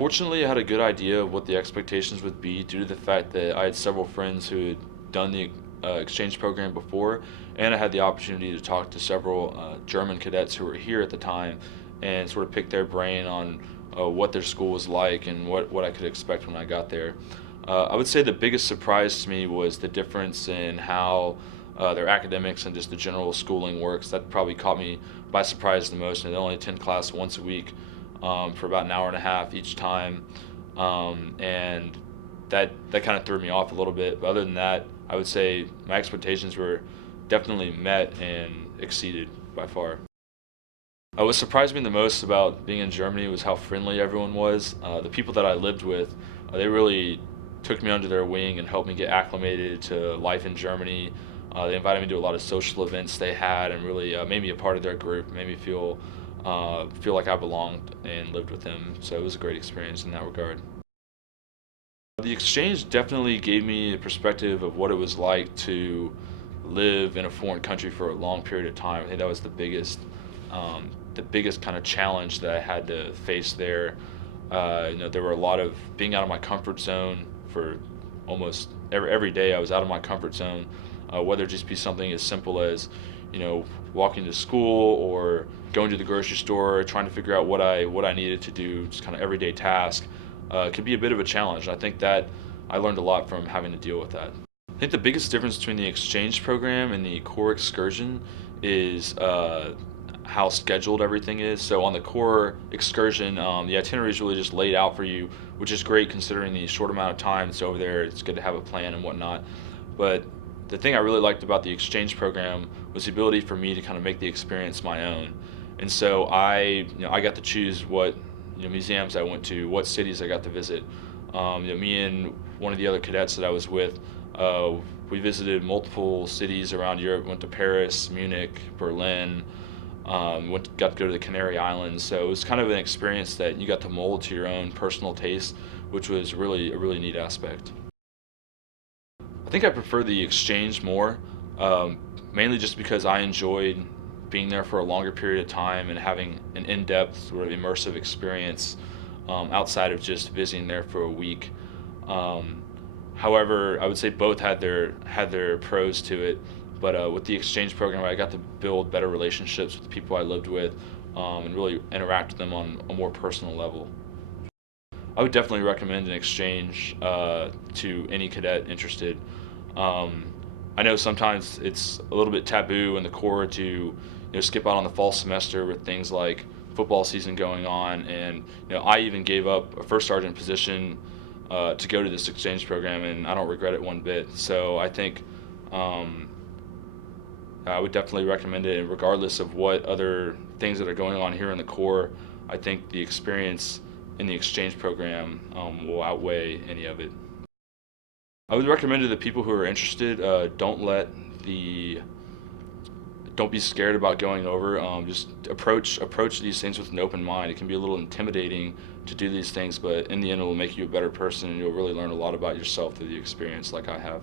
Fortunately, I had a good idea of what the expectations would be due to the fact that I had several friends who had done the exchange program before, and I had the opportunity to talk to several German cadets who were here at the time and sort of pick their brain on what their school was like and what I could expect when I got there. I would say the biggest surprise to me was the difference in how their academics and just the general schooling works. That probably caught me by surprise the most, and they only attend class once a week for about an hour and a half each time, and that kind of threw me off a little bit. But other than that, I would say my expectations were definitely met and exceeded by far. What surprised me the most about being in Germany was how friendly everyone was. The people that I lived with, they really took me under their wing and helped me get acclimated to life in Germany. They invited me to a lot of social events they had and really made me a part of their group, made me feel like I belonged and lived with them. So it was a great experience in that regard. The exchange definitely gave me a perspective of what it was like to live in a foreign country for a long period of time. I think that was the biggest kind of challenge that I had to face there. There were a lot of being out of my comfort zone for almost every day. I was out of my comfort zone, whether it just be something as simple as, walking to school or going to the grocery store, trying to figure out what I needed to do, just kind of everyday task. Could be a bit of a challenge. I think that I learned a lot from having to deal with that. I think the biggest difference between the exchange program and the Corps excursion is how scheduled everything is. So on the Corps excursion, the itinerary is really just laid out for you, which is great considering the short amount of time it's over there. It's good to have a plan and whatnot. But the thing I really liked about the exchange program was the ability for me to kind of make the experience my own. And so I got to choose what museums I went to, what cities I got to visit. Me and one of the other cadets that I was with, we visited multiple cities around Europe. Went to Paris, Munich, Berlin. Got to go to the Canary Islands. So it was kind of an experience that you got to mold to your own personal taste, which was really a really neat aspect. I think I prefer the exchange more, mainly just because I enjoyed being there for a longer period of time and having an in-depth sort of immersive experience outside of just visiting there for a week. However, I would say both had their pros to it, but with the exchange program, I got to build better relationships with the people I lived with and really interact with them on a more personal level. I would definitely recommend an exchange to any cadet interested. I know sometimes it's a little bit taboo in the Corps to skip out on the fall semester with things like football season going on, and I even gave up a first sergeant position to go to this exchange program, and I don't regret it one bit. So I think I would definitely recommend it, and regardless of what other things that are going on here in the Corps, I think the experience in the exchange program will outweigh any of it. I would recommend to the people who are interested, don't be scared about going over. Just approach these things with an open mind. It can be a little intimidating to do these things, but in the end, it will make you a better person, and you'll really learn a lot about yourself through the experience, like I have.